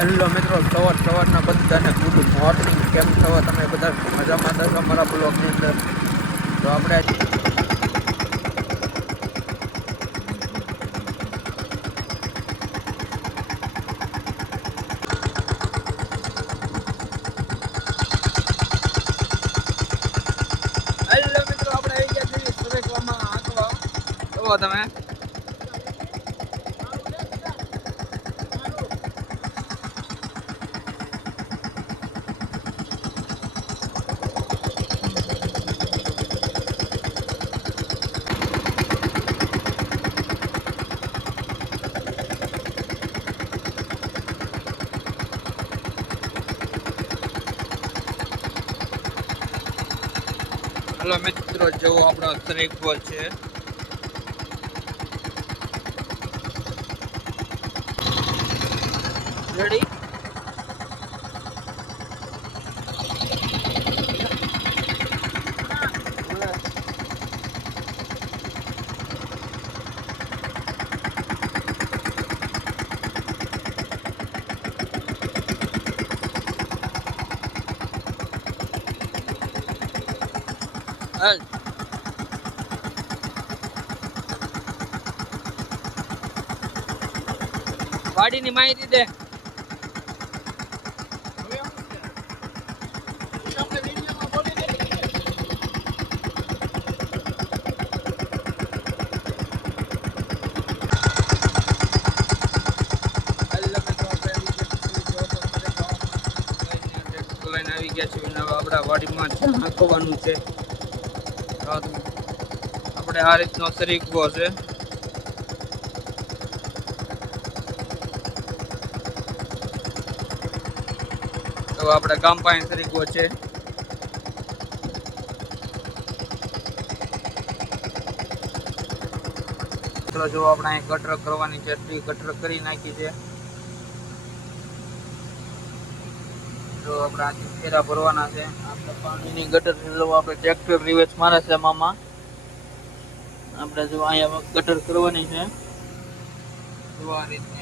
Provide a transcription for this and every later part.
Hello મિત્રો, સવાર સવારના બધાને ગુડ મોર્નિંગ કેમ છો તમે બધા? મજામાં છો અમારા બ્લોગની અંદર? તો આપણે હેલો મિત્રો, આપણે આવી ગયા તમે? હેલો મિત્રો જેવો આપણો ગોલ છે. રેડી હાલ. વાડીની માહિતી દે. આવી ગયા છે નવા આપડા આપણા વાડીમાં નાખવાનું છે. તો આપણે આ રીતનો સરીખવો છે. તો આપણે ગામ પાસે સરીખવો છે. તો જો આપણે અહીં કટર કરવાની છે, ગટર કરી નાખી છે. જો આપણે આજે ફેરા ભરવાના છે. આપણે પાણીની ગટર જો આપણે ટ્રેક્ટર રિવેચ મારે છે મામા. આપણે જો અહીંયા ગટર કરવાની છે. આ રીતની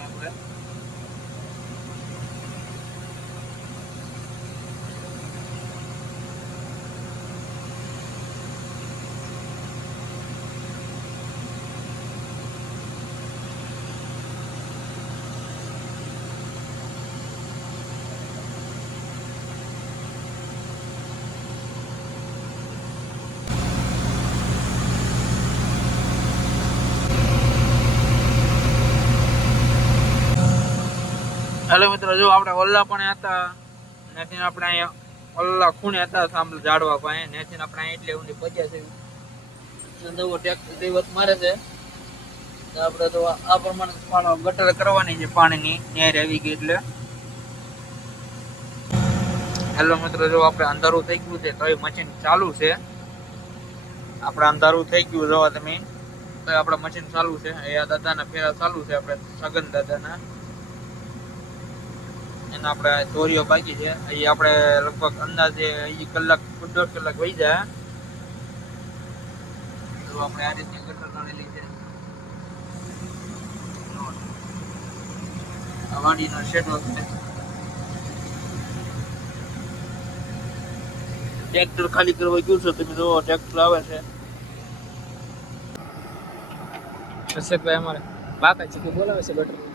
હેલો મિત્રો, જો આપણે ઓલ્લા પણ હતા નેથી આપણે અહીંયા ઓલ્લા ખૂણે હતા સાંભળ ઝાડવા પાસે. નેથી આપણે અહીં એટલે એવું પહોંચ્યા છે. નવો ટ્રેક્ટર દૈવત મારે છે. આપણે તો આ પ્રમાણે પાણી ગટર કરવાની છે પાણીની. નેર આવી ગઈ એટલે. હેલો મિત્રો, જો આપણે અંધારું થઈ ગયું છે, તો મશીન ચાલુ છે. આપણે અંધારું થઈ ગયું જોવા તમે. તો આપણે મશીન ચાલુ છે. એ દાદાના ફેરા ચાલુ છે, આપણે સગન દાદાના. એના આપણે દોરીઓ બાકી છે. એ આપણે લગભગ અંદાજે એ કલાક દોઢ કલાક વહી જાય. તો આપણે આ રીતની ગટર ગણેલી છે. આ વાડીનો શેડો છે. ટ્રેક્ટર ખાલી કરવા ગયું છે. તમે જોવો, ટ્રેક્ટર આવે છે. હર્ષદભાઈ અમારે બાકા છે કે બોલાવે છે ગટર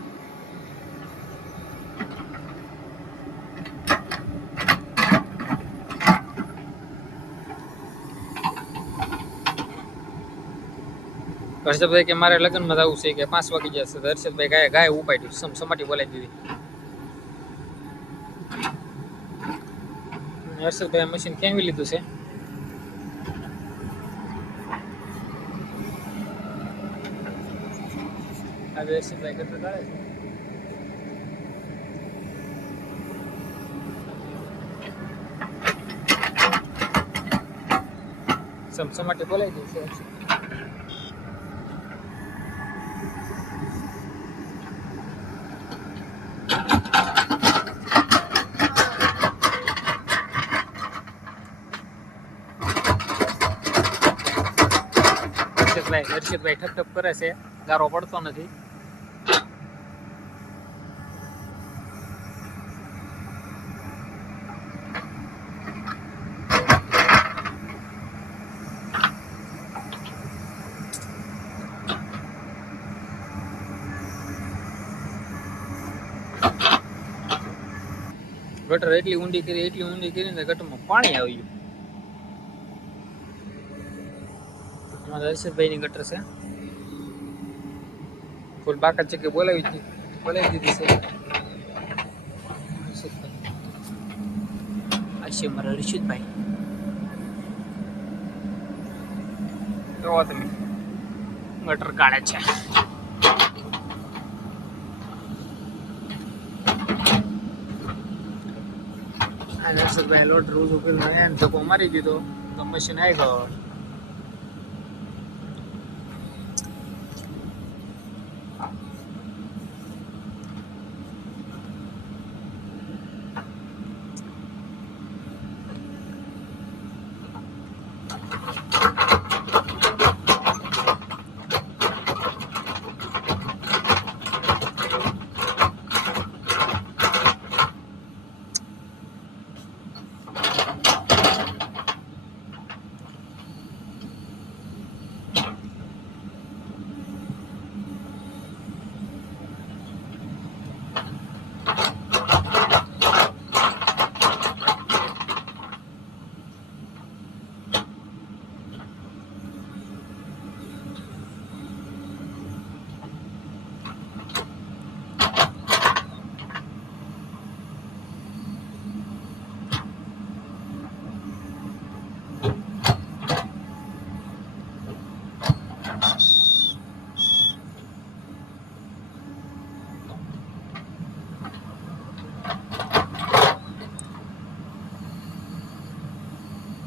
હર્ષદભાઈ કે મારે લગ્નમાં જવું છે કે પાંચ વાગી જશે તો હર્ષદભાઈ ગાય ગાય ઉપાડ્યું, સમ સમાટી બોલાવી દીધી. હર્ષદભાઈ મશીન કેવી લીધું છે. હવે હર્ષદભાઈ કરતા છે. સમ બોલાવી દઈશું હર્ષદ હર્ષિતભાઈ ઠપ ઠપ કરે છે. ગારો પડતો નથી. ગટર એટલી ઊંડી કરી, એટલી ઊંડી કરીને ગટરમાં પાણી આવ્યું અમારા હર્ષદભાઈની ગટર છે. ફૂલ બાકા છે કે બોલાવી દીધી બોલાવી દીધી છે. આ છે મારા હર્ષદભાઈ જોવો તમે. ગટર કાઢે છે. આ નરસદભાઈ લોટ રોજ ઉકેલ મારી દીધો, તો મશીન આવી ગયો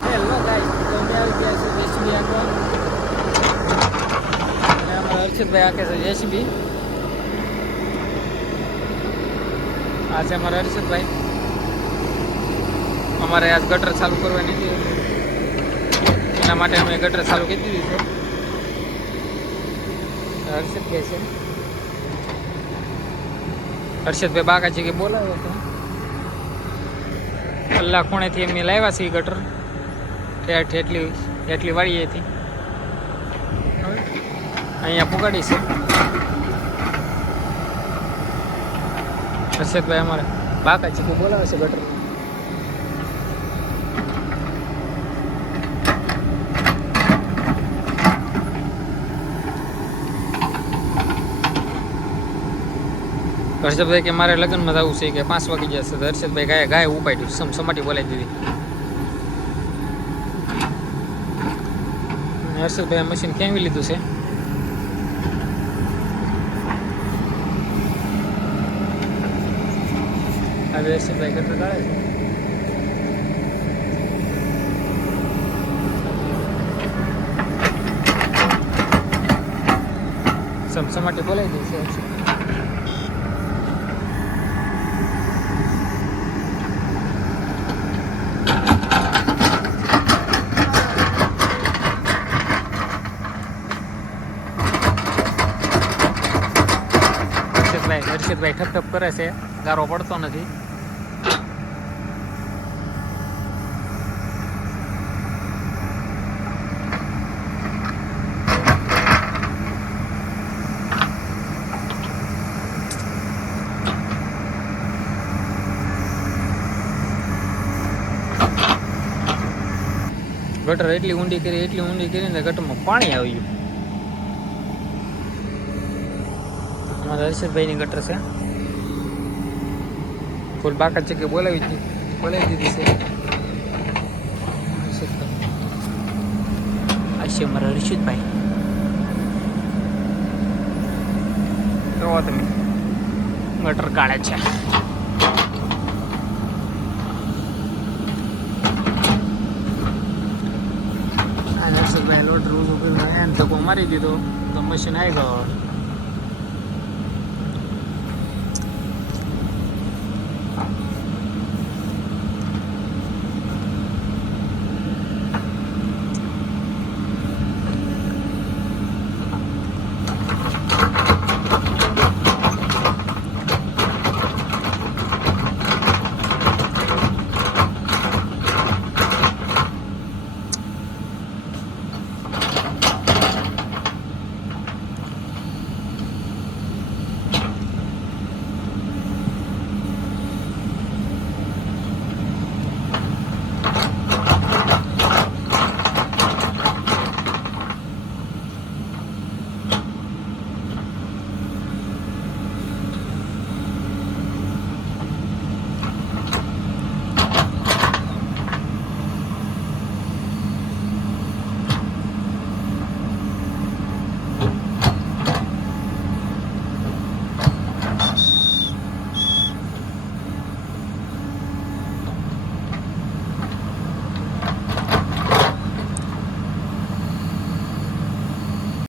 હેલો ગાઈસ તો અમે આવી ગયા છે જેસીબી આંકવા હર્ષદભાઈ આંકે છે જેસીબી. આ છે અમારા હર્ષદભાઈ. અમારે આજ ગટર ચાલુ કરવાની હતી એના માટે અમે ગટર ચાલુ કરી દીધી છે. હર્ષદભાઈ છે. હર્ષદભાઈ બાકા છે કે બોલાવે છે. કલાક ખૂણેથી અમે લાવ્યા છે ગટર. ઠેઠ એટલી એટલી વાળી હતી અહીંયા પુગાડી છે. હર્ષદભાઈ અમારે બાકા ચીકુ બોલાવે છે ગટર. હર્ષદભાઈ કે મારે લગ્નમાં જવું છે કે પાંચ વાગી જશે તો હર્ષદભાઈ ગાય ગાય ઉપાડ્યું સમ સમાટી બોલાવી દીધી. હર્ષદભાઈ મશીન કેવી લીધું છે? હવે હર્ષદભાઈ ગટર કાઢે છે. સમસમાટી બોલાવી દે હર્ષિતભાઈ હર્ષદભાઈ ઠપ ઠપ કરે છે. ગારો પડતો નથી. ગટર એટલી ઊંડી કરી, એટલી ઊંડી કરીને ગટરમાં પાણી આવી ગયું. અમારા હર્ષદભાઈની ગટર છે. ફૂલ બાકા છે કે બોલાવી હતી બોલાવી દીધી છે. આ છે અમારા હર્ષદભાઈ. જોવો તમે? ગટર કાઢે છે. લોટ રોજ ઉકેલનો એને ધક્કો મારી દીધો. તો આવી ગયો.